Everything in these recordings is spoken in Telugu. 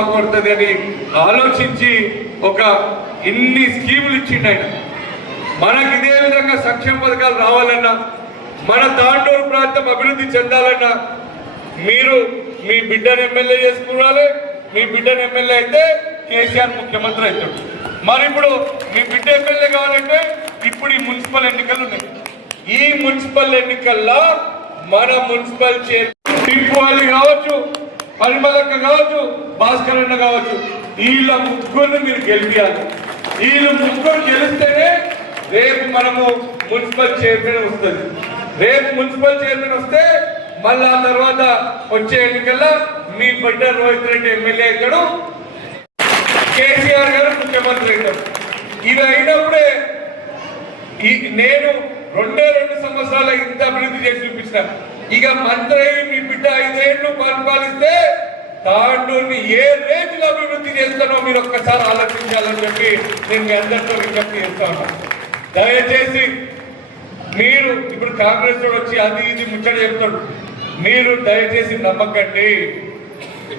బాగుపడుతుంది అని ఆలోచించి ఒక ఇన్ని స్కీములు ఇచ్చిండు ఆయన. మనకి ఇదే విధంగా సంక్షేమ పథకాలు రావాలన్నా మన తాండూరు ప్రాంతం అభివృద్ధి చెందాలన్నా మీరు మీ బిడ్డను ఎమ్మెల్యే చేసుకున్నాలి మీ బిడ్డను ఎమ్మెల్యే అయితే కేసీఆర్ ముఖ్యమంత్రి అవుతాడు. మరి ఇప్పుడు మీ బిడ్డ ఎమ్మెల్యే కావాలంటే ఇప్పుడు ఈ మున్సిపల్ ఎన్నికలు ఉన్నాయి. ఈ మున్సిపల్ ఎన్నికల్లో మన మున్సిపల్ చైర్ టిప్పు అలీ కావచ్చు పరిమళక్క కావచ్చు భాస్కర్ అన్న కావచ్చు వీళ్ళ ముగ్గురిని మీరు గెలిపించాలి వీళ్ళు ముగ్గురు గెలిస్తేనే రేపు మనము మున్సిపల్ చైర్మన్ వస్తుంది. రేపు మున్సిపల్ చైర్మన్ వస్తే మళ్ళా తర్వాత వచ్చే ఎన్నికల్లో మీ బిడ్డ రోహిత్ రెడ్డి ఎమ్మెల్యే అవుతాడు. కేసీఆర్ గారు ముఖ్యమంత్రి అవుతాడు. ఇది అయినప్పుడే ఈ నేను రెండే రెండు సంవత్సరాల ఇంత అభివృద్ధి చేసి చూపించిన. ఇక మంత్రి మీ బిడ్డ ఐదేళ్ళు పరిపాలిస్తే తాండూరుని ఏ రేంజ్ అభివృద్ధి చేస్తానో మీరు ఒక్కసారి ఆలోచించాలని చెప్పి నేను మీ అందరితో విజ్ఞప్తి చేస్తాను దయచేసి మీరు ఇప్పుడు కాంగ్రెస్ వచ్చి అది ఇది ముచ్చట చెప్తాడు. మీరు దయచేసి నమ్మకండి.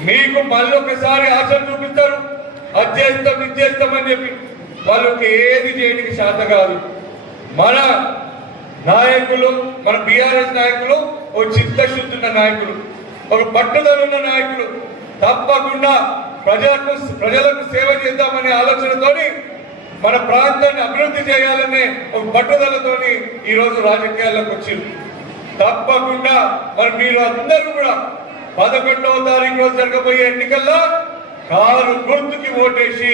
మీకు మళ్ళీ ఒకసారి ఆశ చూపిస్తారు. అది చేస్తాం ఇది చేస్తామని చెప్పి వాళ్ళకి ఏది చేయడానికి శాత కాదు. మన నాయకులు మన బీఆర్ఎస్ నాయకులు ఓ చిత్తశుద్ధి ఉన్న నాయకులు ఒక పట్టుదల ఉన్న నాయకులు తప్పకుండా ప్రజలకు ప్రజలకు సేవ చేద్దామనే ఆలోచనతోని మన ప్రాంతాన్ని అభివృద్ధి చేయాలనే ఒక పట్టుదలతోని ఈ రోజు రాజకీయాల్లోకి వచ్చింది. తప్పకుండా మరి మీరు అందరూ కూడా పదకొండవ తారీఖు రోజు జరగబోయే ఎన్నికల్లో కారు గుర్తుకి ఓటేసి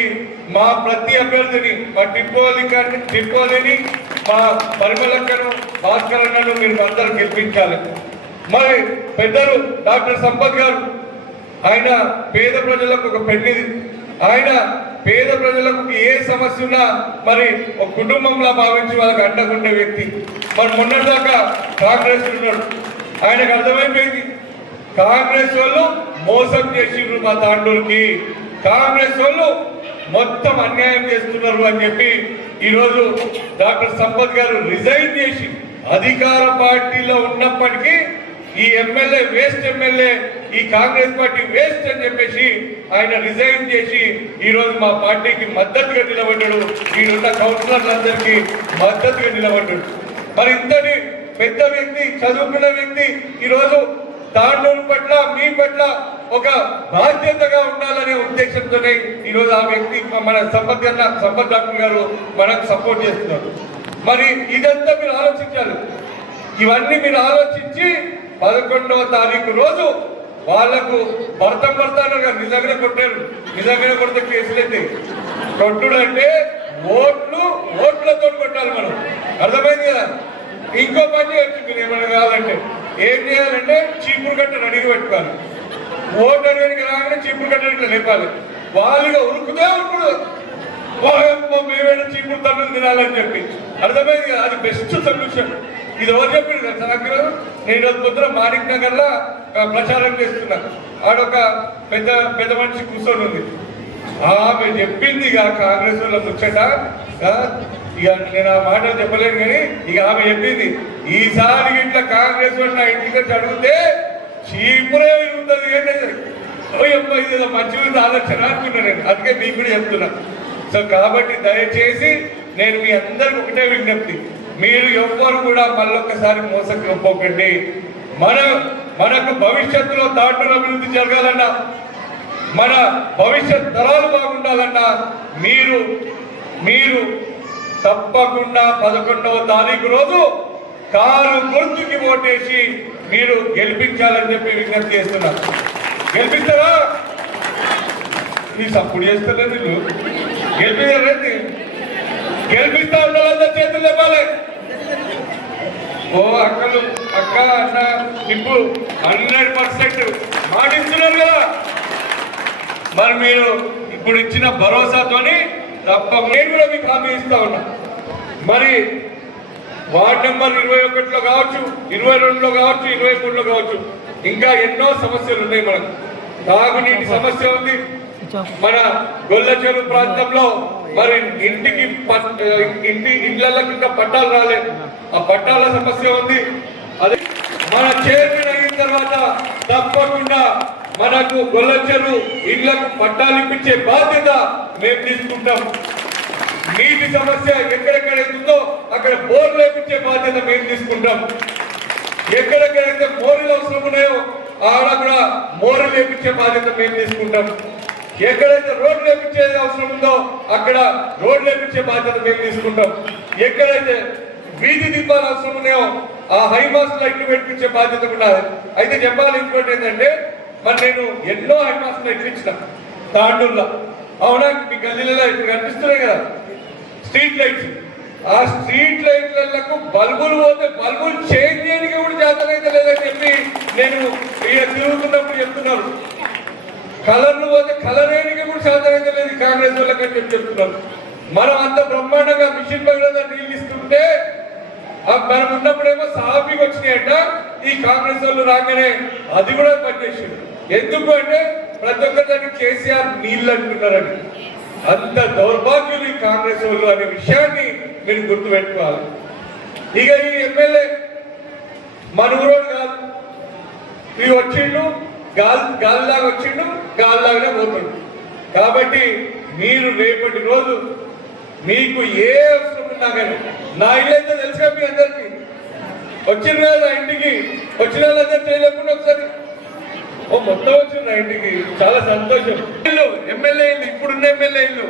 మా ప్రతి అభ్యర్థిని మా టిప్పోలి టిప్పోలిని మా పరిమళక్కను భాస్కరన్నను మీరు అందరూ గెలిపించాలి. మరి పెద్దలు డాక్టర్ సంపత్ గారు ఆయన పేద ప్రజలకు ఒక పెట్టింది ఆయన పేద ప్రజలకు ఏ సమస్య ఉన్నా మరి ఒక కుటుంబంలా భావించి వాళ్ళకి అండగుండే వ్యక్తి. మరి మొన్నటిదాకా కాంగ్రెస్ ఉన్నాడు. ఆయనకు అర్థమైపోయింది. కాంగ్రెస్ వాళ్ళు మోసం చేసిండ్రు మా తాండూరుకి. కాంగ్రెస్ వాళ్ళు మొత్తం అన్యాయం చేస్తున్నారు అని చెప్పి ఈరోజు డాక్టర్ సంపత్ గారు రిజైన్ చేసి అధికార పార్టీలో ఉన్నప్పటికీ ఈ ఎమ్మెల్యే వేస్ట్ ఎమ్మెల్యే ఈ కాంగ్రెస్ పార్టీ వేస్ట్ అని చెప్పేసి ఆయన రిజైన్ చేసి ఈ రోజు మా పార్టీకి మద్దతుగా నిలబడ్డాడు. ఈడున్న కౌన్సిలర్లందరికీ మద్దతుగా నిలబడ్డాడు. మరి ఇంతటి పెద్ద వ్యక్తి చదువుకున్న వ్యక్తి ఈరోజు తాండూరు పట్ల మీ పట్ల ఒక బాధ్యతగా ఉండాలనే ఉద్దేశంతోనే ఈరోజు ఆ వ్యక్తి మన సంపత్ గారు సంపత్ డాక్టర్ గారు మనకు సపోర్ట్ చేస్తున్నారు. మరి ఇదంతా మీరు ఆలోచించాలి. ఇవన్నీ మీరు ఆలోచించి పదకొండవ తారీఖు రోజు వాళ్ళకు భర్త భర్తను నిజంగానే కొట్టారు. నిజంగానే కొడితే కేసులు అయితే కొట్టుడు అంటే ఓట్లు ఓట్లతో కొట్టాలి మనం. అర్థమైంది కదా? ఇంకో పని చేయొచ్చు మీరు ఏమైనా కావాలంటే. ఏం చేయాలంటే చీపురు కట్టను అడిగి పెట్టుకోవాలి. ఓటు అడిగి రాగానే చీపురు కట్ట ఇట్లా లేపాలి. వాళ్ళుగా ఉరుకుతే ఉరుకుడు. ఓహో, చీపురు తన్నులు తినాలని చెప్పి. అర్థమైంది కదా? అది బెస్ట్ సొల్యూషన్ ఇది ఎవరు చెప్పింది కదా నేను పొద్దున మాణిక్ నగర్లో ప్రచారం చేస్తున్నా. ఆడొక పెద్ద పెద్ద మనిషి కూర్చొని ఉంది. ఆమె చెప్పింది ఇక కాంగ్రెస్ వాళ్ళ ముచ్చట. ఇక నేను ఆ మాటలు చెప్పలేను కానీ ఇక ఆమె చెప్పింది ఈసారి ఇట్లా కాంగ్రెస్ వాళ్ళు నా ఇంటికి వచ్చి అడిగితే చీపురే ఉంటుంది అంటే ఓయమ్మ మంచి ఉంది ఆలోచన అనుకున్నా నేను. అందుకే మీకు కూడా చెప్తున్నా. సో కాబట్టి దయచేసి నేను మీ అందరికి ఒకటే విజ్ఞప్తి. మీరు ఎవ్వరు కూడా మళ్ళొక్కసారి మోసకపోకండి. మనం మనకు భవిష్యత్తులో దాటుల అభివృద్ధి జరగాలన్నా మన భవిష్యత్ తరాలు బాగుండాలన్నా మీరు మీరు తప్పకుండా పదకొండవ తారీఖు రోజు కారు గుర్తుకి ఓటేసి మీరు గెలిపించాలని చెప్పి విజ్ఞప్తి చేస్తున్నారు. గెలిపిస్తారా? ఈ సప్పుడు చేస్తలేదు వీళ్ళు. గెలిపిస్తారేంటి గెలిపిస్తా ఉండాలంతా చేతులు చెప్పాలి ఓ అక్కలు అక్క అన్న ఇప్పుడు హండ్రెడ్ పర్సెంట్ మాటిస్తున్నారు కదా. మరి మీరు ఇప్పుడు ఇచ్చిన భరోసాతోని తప్ప నేను కూడా మీకు హామీ ఇస్తా ఉన్నా. మరి వార్డ్ నెంబర్ ఇరవై ఒకటిలో కావచ్చు ఇరవై రెండులో కావచ్చు ఇరవై మూడులో కావచ్చు ఇంకా ఎన్నో సమస్యలు ఉన్నాయి మనకు. తాగునీటి సమస్య ఉంది. మన గొల్ల చెరువు ప్రాంతంలో మరి ఇంటికి ఇంటి ఇళ్ళకు ఇంకా పట్టాలు రాలేదు ఆ పట్టాల సమస్య ఉంది. అది మన చైర్మన్ అయిన తర్వాత తప్పకుండా మనకు గొల్లచెరు ఇళ్ళకు పట్టాలు ఇప్పించే బాధ్యత మేము తీసుకుంటాం. నీటి సమస్య ఎక్కడెక్కడ ఉందో అక్కడ బోర్లు వేపించే బాధ్యత మేము తీసుకుంటాం. ఎక్కడెక్కడైతే మోరీలు అవసరం ఉన్నాయో ఆడ కూడా మోరీలు వేపించే బాధ్యత మేము తీసుకుంటాం. ఎక్కడైతే రోడ్లు వేపించే అవసరం ఉందో అక్కడ రోడ్లు వేపించే బాధ్యత మేము తీసుకుంటాం. ఎక్కడైతే వీధి దీపాలు అవసరం ఉన్నాయో ఆ హైమాస్ లైట్లు పెట్టించే బాధ్యత కూడా అయితే చెప్పాలి ఇంకోటి ఏంటంటే మరి నేను ఎన్నో హైమాస్ లైట్లు ఇచ్చిన. తాండూరులో. అవునా? మీ గల్లీలలో ఇప్పుడు కనిపిస్తున్నాయి కదా. Street lights. ఆ స్ట్రీట్ లైట్లకు బల్బులు పోతే బల్బులు చేంజ్ చేయడానికి కూడా చేతనైతే లేదని చెప్పి నేను తిరుగుతున్నప్పుడు చెప్తున్నాను కలర్లు పోతే కలర్ వేయడానికి కూడా సాధారణంగా లేదు. కాంగ్రెస్ వాళ్ళకని చెప్పి చెప్తున్నారు మనం అంత బ్రహ్మాండంగా మిషన్ పగలంగా నీళ్ళు ఇస్తుంటే మనం ఉన్నప్పుడేమో సాఫీకి వచ్చినాయంట. ఈ కాంగ్రెస్ వాళ్ళు రాగానే అది కూడా పనిచేసింది ఎందుకు అంటే ప్రతి ఒక్కరికి కేసీఆర్ నీళ్ళు అంటున్నారని. అంత దౌర్భాగ్యులు ఈ కాంగ్రెస్ వాళ్ళు అనే విషయాన్ని మీరు గుర్తుపెట్టుకోవాలి. ఇక ఈ ఎమ్మెల్యే మనూరోడు కాదు. ఈ వచ్చిండు గాలి గాలిలాగా వచ్చిండు గాలిలాగానే పోతుండు. కాబట్టి మీరు రేపటి రోజు మీకు ఏ అవసరం ఉన్నా కానీ నా ఇల్లు అయితే తెలుసుగా మీ అందరికి. వచ్చిన నా ఇంటికి వచ్చిన వాళ్ళందరూ చేయలేకుండా ఒకసారి. ఓ మొత్తం వచ్చింది నా ఇంటికి. చాలా సంతోషం. ఇల్లు ఎమ్మెల్యే ఇల్లు ఇప్పుడున్న ఎమ్మెల్యే ఇల్లు.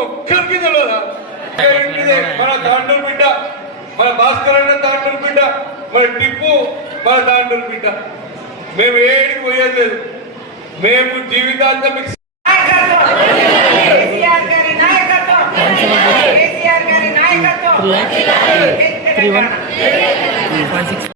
ఒక్కరికి తెలియదా మన తాండూరు బిడ్డ మన భాస్కర్ అన్న తాండూరు బిడ్డ మన టిప్పు మన తాండూరు బిడ్డ. మేము ఏడికి పోయేది లేదు. మేము జీవితాంతం మీకు కేసీఆర్ గారి నాయకత్వం కేసీఆర్ గారి